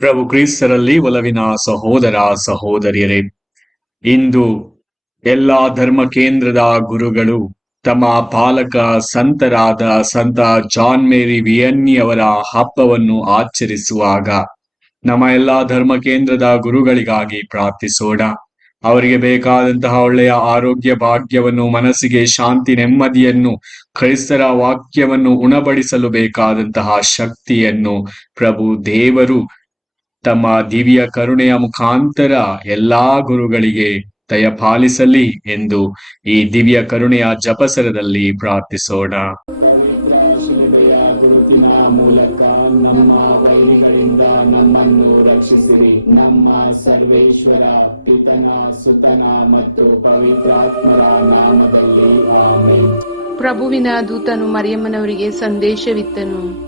ಪ್ರಭು ಕ್ರಿಸ್ತರಲ್ಲಿ ಒಲವಿನ ಸಹೋದರ ಸಹೋದರಿಯರೇ, ಇಂದು ಎಲ್ಲಾ ಧರ್ಮ ಕೇಂದ್ರದ ಗುರುಗಳು ತಮ್ಮ ಪಾಲಕ ಸಂತರಾದ ಸಂತ ಜಾನ್ ಮೇರಿ ವಿಯನ್ನಿ ಅವರ ಹಬ್ಬವನ್ನು ಆಚರಿಸುವಾಗ ನಮ್ಮ ಎಲ್ಲಾ ಧರ್ಮ ಕೇಂದ್ರದ ಗುರುಗಳಿಗಾಗಿ ಪ್ರಾರ್ಥಿಸೋಣ. ಅವರಿಗೆ ಬೇಕಾದಂತಹ ಒಳ್ಳೆಯ ಆರೋಗ್ಯ ಭಾಗ್ಯವನ್ನು, ಮನಸ್ಸಿಗೆ ಶಾಂತಿ, ನೆಮ್ಮದಿಯನ್ನು, ಕ್ರೈಸ್ತರ ವಾಕ್ಯವನ್ನು ಉಣಬಡಿಸಲು ಬೇಕಾದಂತಹ ಶಕ್ತಿಯನ್ನು ಪ್ರಭು ದೇವರು ತಮ್ಮ ದಿವ್ಯ ಕರುಣೆಯ ಮುಖಾಂತರ ಎಲ್ಲಾ ಗುರುಗಳಿಗೆ ದಯಪಾಲಿಸಲಿ ಎಂದು ಈ ದಿವ್ಯ ಕರುಣೆಯ ಜಪಸರದಲ್ಲಿ ಪ್ರಾರ್ಥಿಸೋಣ. ಸರ್ವೇಶ್ವರ ಪಿತನ ಸುತನ ಮತ್ತು ಪ್ರಭುವಿನ ದೂತನು ಮರಿಯಮ್ಮನವರಿಗೆ ಸಂದೇಶವಿತ್ತನು.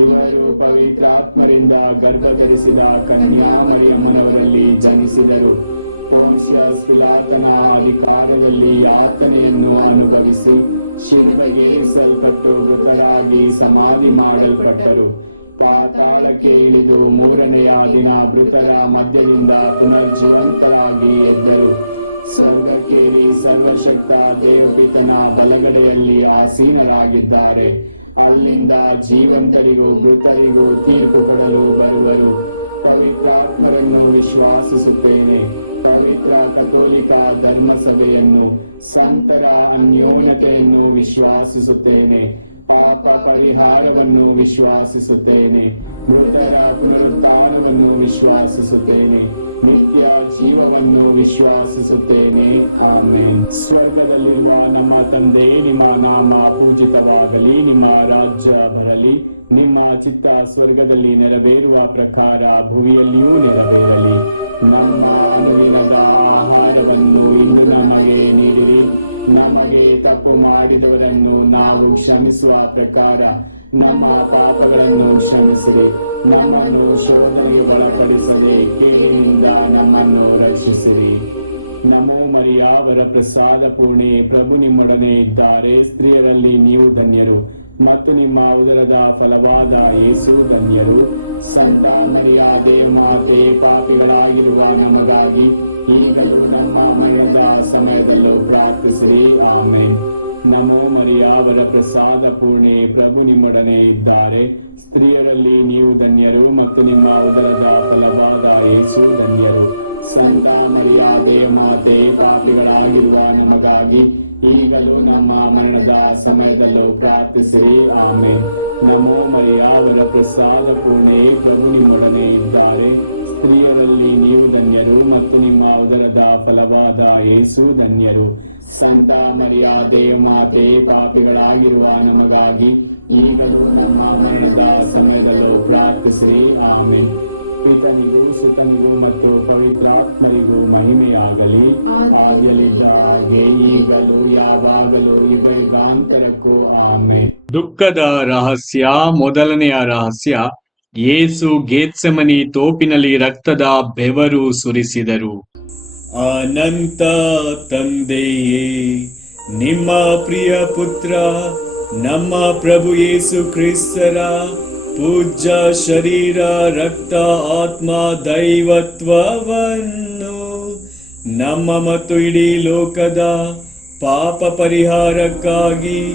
ಇವರು ಪವಿತ್ರಾತ್ಮರಿಂದ ಗರ್ಭಧರಿಸಿದ ಕನ್ಯಾಮರಿಯಮ್ಮನವರಲ್ಲಿ ಜನಿಸಿದರು. ಪಿಲಾತನ ಅಧಿಕಾರದಲ್ಲಿ ಯಾತನೆಯನ್ನು ಅನುಭವಿಸಿ ಶಿಲ್ಪಗೇರಿಸಲ್ಪಟ್ಟು ಮೃತರಾಗಿ ಸಮಾಧಿ ಮಾಡಲ್ಪಟ್ಟರು. ಪಾತಾಳಕ್ಕೆ ಇಳಿದು ಮೂರನೆಯ ದಿನ ಮೃತರ ಮಧ್ಯದಿಂದ ಪುನರ್ಜೀವಂತರಾಗಿ ಎದ್ದರು. ಸ್ವರ್ಗಕ್ಕೇರಿ ಸರ್ವಶಕ್ತ ದೇವಪಿತನ ಬಲಗಡೆಯಲ್ಲಿ ಆಸೀನರಾಗಿದ್ದಾರೆ. ಅಲ್ಲಿಂದ ಜೀವಂತರಿಗೂ ಮೃತರಿಗೂ ತೀರ್ಪು ಕೊಡಲು ಬರುವರು. ಪವಿತ್ರಾತ್ಮರನ್ನು ವಿಶ್ವಾಸಿಸುತ್ತೇನೆ. ಪವಿತ್ರ ಕಥೋಲಿಕ ಧರ್ಮಸಭೆಯನ್ನು, ಸಂತರ ಅನ್ಯೋನ್ಯತೆಯನ್ನು ವಿಶ್ವಾಸಿಸುತ್ತೇನೆ. ಪಾಪ ಪರಿಹಾರವನ್ನು ವಿಶ್ವಾಸಿಸುತ್ತೇನೆ. ಮೃತರ ಪುನರುತ್ಥಾನವನ್ನು ವಿಶ್ವಾಸಿಸುತ್ತೇನೆ. ನಿತ್ಯ ಜೀವವನ್ನು ವಿಶ್ವಾಸಿಸುತ್ತೇನೆ. ಆಮೇಲೆ ಸ್ವರ್ಗದಲ್ಲಿರುವ ನಮ್ಮ ತಂದೆ, ನಿಮ್ಮ ಚಿತ್ತ ಸ್ವರ್ಗದಲ್ಲಿ ನೆರವೇರುವ ಪ್ರಕಾರ ಭುವಿಯಲ್ಲಿಯೂ ನೆರವೇರಲಿ. ನಮ್ಮ ಅನುದಿನದ ಆಹಾರವನ್ನು ಇಂದು ನಮಗೆ ನೀಡಿರಿ. ನಮಗೆ ತಪ್ಪು ಮಾಡಿದವರನ್ನು ನಾವು ಕ್ಷಮಿಸುವ ಪ್ರಕಾರ ನಮ್ಮ ಪಾಪಗಳನ್ನು ಕ್ಷಮಿಸಿರಿ. ನಮ್ಮನ್ನು ಶೋಧನೆಗೆ ಒಳಪಡಿಸದೆ ಕೇಳಿನಿಂದ ನಮ್ಮನ್ನು ರಕ್ಷಿಸಿರಿ. ನಮೋ ಮರಿಯ ವರ ಪ್ರಸಾದ ಪೂರ್ಣಿ, ಪ್ರಭು ನಿಮ್ಮೊಡನೆ ಇದ್ದಾರೆ. ಸ್ತ್ರೀಯರಲ್ಲಿ ನೀವು ಧನ್ಯರು. ಮತ್ತು ನಿಮ್ಮ ಉದರದ ಫಲವಾದ ಯೇಸು ಧನ್ಯರು. ಸಂತ ಮರ್ಯಾದೆ ಮಾತೆ, ಪಾಪಿಗಳಾಗಿರುವ ನಮಗಾಗಿ ಈಗ ನಮ್ಮ ಮರಣದ ಸಮಯದಲ್ಲೂ ಪ್ರಾರ್ಥಿಸಿರಿ. ಆಮೇನ್. ಪ್ರಾರ್ಥಿಸಿರಿ. ಆಮೆ ನಮೋ ಮರಿಯ ಅವರ ಪ್ರಸಾದ ಪೂರ್ಣೆ ಪ್ರಭು ನಿಮ್ಮೊಡನೆ ಇದ್ದಾರೆ. ಸ್ತ್ರೀಯರಲ್ಲಿ ನೀವು ಧನ್ಯರು ಮತ್ತು ನಿಮ್ಮ ಉದರದ ಫಲವಾದ ಯೇಸು ಧನ್ಯರು. ಸಂತ ಮರ್ಯಾದೆ ದೇವಮಾತೆ ಪಾಪಿಗಳಾಗಿರುವ ನಮಗಾಗಿ ಈಗಲೂ ನಮ್ಮ ಮರಣದ ಸಮಯದಲ್ಲೂ ಪ್ರಾರ್ಥಿಸಿರಿ. ಆಮೆ ಪಿತನಿಗೂ ಸುತನಿಗೂ ಮತ್ತು ಪವಿತ್ರಾತ್ಮರಿಗೂ ಮಹಿಮೆಯಾಗಲಿ. ಆಗಲಿದ್ದ ಹಾಗೆ ಈಗಲೂ ದುಃಖದ ರಹಸ್ಯ, ಮೊದಲನೆಯ ರಹಸ್ಯ ಯೇಸು ಗೇತ್ಸಮನಿ ತೋಪಿನಲ್ಲಿ ರಕ್ತದ ಬೆವರು ಸುರಿಸಿದರು. ಅನಂತ ತಂದೆಯೇ, ನಿಮ್ಮ ಪ್ರಿಯ ಪುತ್ರ, ನಮ್ಮ ಪ್ರಭು ಯೇಸು ಕ್ರಿಸ್ತರ ಪೂಜ್ಯ ಶರೀರ, ರಕ್ತ, ಆತ್ಮ, ದೈವತ್ವವನ್ನು ನಮ್ಮ ಮತ್ತು ಇಡೀ ಲೋಕದ ಪಾಪ ಪರಿಹಾರಕ್ಕಾಗಿ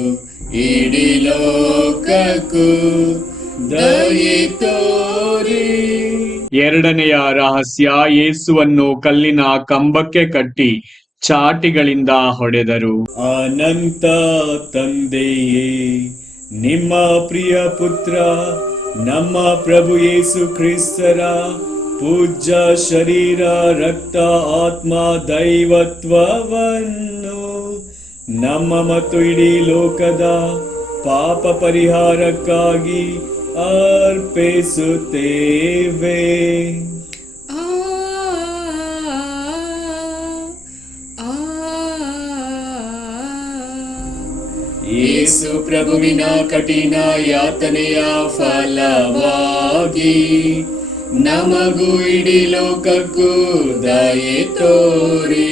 ಲೋಕಕ್ಕೂ ಎರಡನೆಯ ರಹಸ್ಯ ಯೇಸುವನ್ನು ಕಲ್ಲಿನ ಕಂಬಕ್ಕೆ ಕಟ್ಟಿ ಚಾಟಿಗಳಿಂದ ಹೊಡೆದರು. ಅನಂತ ತಂದೆಯೇ ನಿಮ್ಮ ಪ್ರಿಯ ಪುತ್ರ ನಮ್ಮ ಪ್ರಭು ಯೇಸು ಕ್ರಿಸ್ತರ ಪೂಜ್ಯ ಶರೀರ ರಕ್ತ ಆತ್ಮ ದೈವತ್ವವನ್ನು ನಮ್ಮ ಮತ್ತು ಇಡೀ ಲೋಕದ ಪಾಪ ಪರಿಹಾರಕ್ಕಾಗಿ ಅರ್ಪಿಸುತ್ತೇವೆ. ಯೇಸು ಪ್ರಭುವಿನ ಕಠಿಣ ಯಾತನೆಯ ಫಲವಾಗಿ ನಮಗೂ ಇಡೀ ಲೋಕಕ್ಕೂ ದಯೆ ತೋರಿ.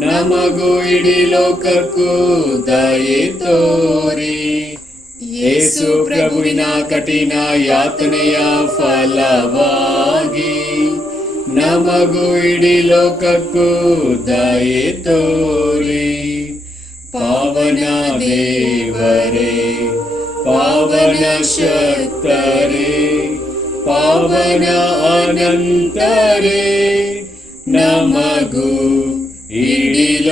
ನಮಗೂ ಇಡೀ ಲೋಕಕ್ಕೂ ದಯೆ ತೋರಿ ಯೇಸು ಪ್ರಭುವಿನ ಕಠಿಣ ಯಾತನೆಯ ಫಲವಾಗಿ ನಮಗೂ ಇಡೀ ಲೋಕಕ್ಕೂ ದಯೆ ತೋರಿ ಪಾವನ ದೇವರೇ ಪಾವನ ಶಕ್ತರೇ ಪಾವನ ಅನಂತರೇ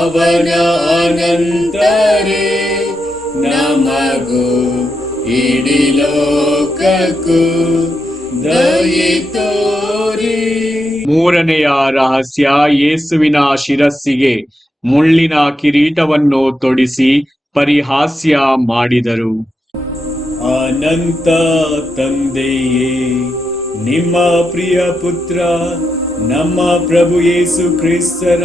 ಪಾವನ ಅನಂತರೆ ನಮಗೂ ಇಡೀ ಲೋಕಕ್ಕೂ ದಯೆ ತೋರಿ. ಮೂರನೆಯ ರಹಸ್ಯ ಯೇಸುವಿನ ಶಿರಸ್ಸಿಗೆ ಮುಳ್ಳಿನ ಕಿರೀಟವನ್ನು ತೊಡಿಸಿ ಪರಿಹಾಸ್ಯ ಮಾಡಿದರು. ಅನಂತ ತಂದೆಯೇ ನಿಮ್ಮ ಪ್ರಿಯ ಪುತ್ರ ನಮ್ಮ ಪ್ರಭು ಯೇಸು ಕ್ರಿಸ್ತರ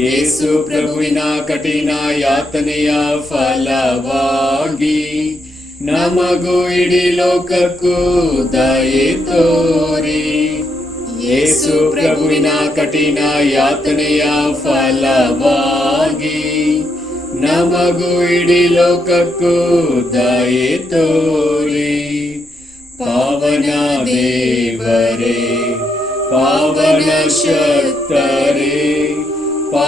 ಯೇಸು ಪ್ರಭುವಿನ ಕಠಿಣ ಯಾತನೆಯ ಫಲವಾಗಿ ನಮಗೂ ಇಡೀ ಲೋಕಕ್ಕೂ ದಯೆ ತೋರಿ ಯೇಸು ಪ್ರಭುವಿನ ಕಠಿಣ ಯಾತನೆಯ ಫಲವಾಗಿ ನಮಗೂ ಇಡೀ ಲೋಕಕ್ಕೂ ದಯೆ ತೋರಿ ಪಾವನ ದೇವರೇ ಪಾವನ ಶಕ್ತರೇ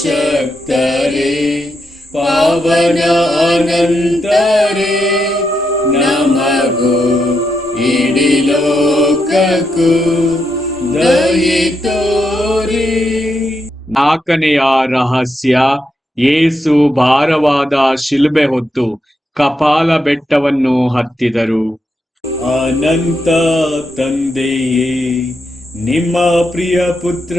ಶಕ್ತರೇ ಪಾವನ ಅನಂತರಿ ನಮಗೂ. ಇಡೀ ಲೋಕಕು ದಯಿತೋರಿ ನಾಲ್ಕನೆಯ ರಹಸ್ಯ ಏಸು ಭಾರವಾದ ಶಿಲುಬೆ ಹೊತ್ತು ಕಪಾಲ ಬೆಟ್ಟವನ್ನು ಹತ್ತಿದರು. ಅನಂತ ತಂದೆಯೇ ನಿಮ್ಮ ಪ್ರಿಯ ಪುತ್ರ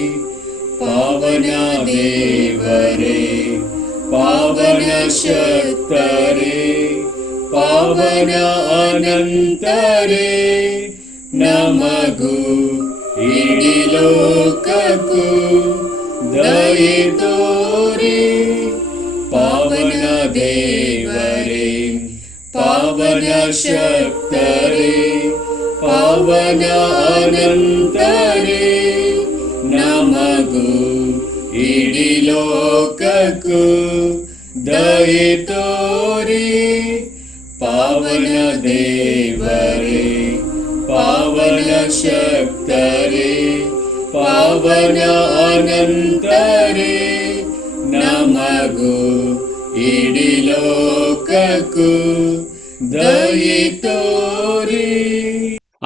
पावनदेवरे पावन पावन अनन्तरे नमगु मु दयितोरे पावनदेवरे पावनशक्तरे पावन अनन्तरे। लोक कु पावन देवरे पावन शक्तरे पावन अनन्तरे न मगो इडि लोककु दये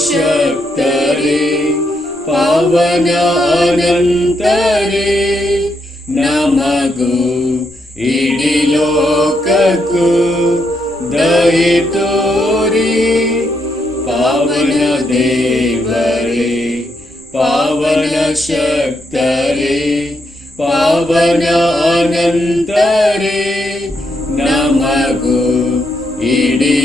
ಪಾವನ ಶಕ್ತರೇ ಪಾವನ ಅನಂತರೇ ನಮಗು ಇಡೀ ಲೋಕಕ್ಕೂ ದಯೆ ತೋರಿ. ಪಾವನ ದೇವರೇ, ಪಾವನ ಶಕ್ತರೇ, ಪಾವನ ಅನಂತರೇ, ನಮಗೂ ಇಡೀ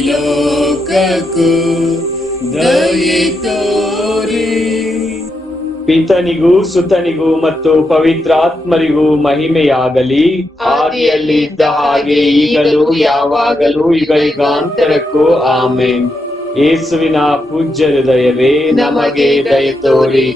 ಪಿತನಿಗೂ ಸುತನಿಗೂ ಮತ್ತು ಪವಿತ್ರಾತ್ಮರಿಗೂ ಮಹಿಮೆಯಾಗಲಿ. ಆದಿಯಲ್ಲಿ ಇದ್ದ ಹಾಗೆ ಈಗಲೂ ಯಾವಾಗಲೂ ಈಗಲಿಗಾಂತರಕ್ಕೂ ಆಮೇನ್. ಯೇಸುವಿನ ಪೂಜ್ಯ ಹೃದಯವೇ ನಮಗೆ ದಯ ತೋರಿ.